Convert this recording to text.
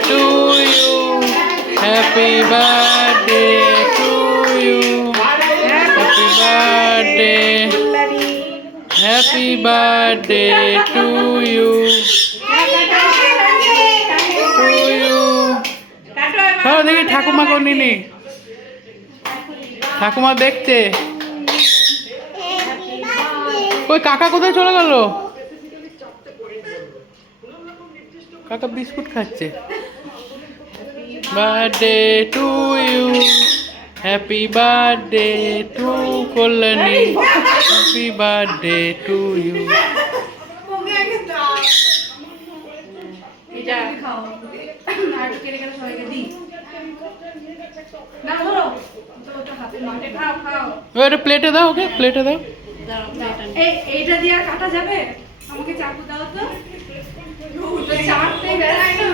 to you. Happy birthday to you. Happy birthday. Happy birthday to you. To you. চলো দেখি ঠাকুমা কোন নিলি ঠাকুমা দেখছে ওই কাকা কোথায় চলে গেল কাকা বিস্কুট খাচ্ছে birthday to you happy birthday to Kalyani happy birthday to you ওটা প্লেটে দাও ওকে প্লেটে দাও এইটা দিয়ে আর কাটা যাবে আমাকে চাকু দাও তো চাটতে বেড়াই না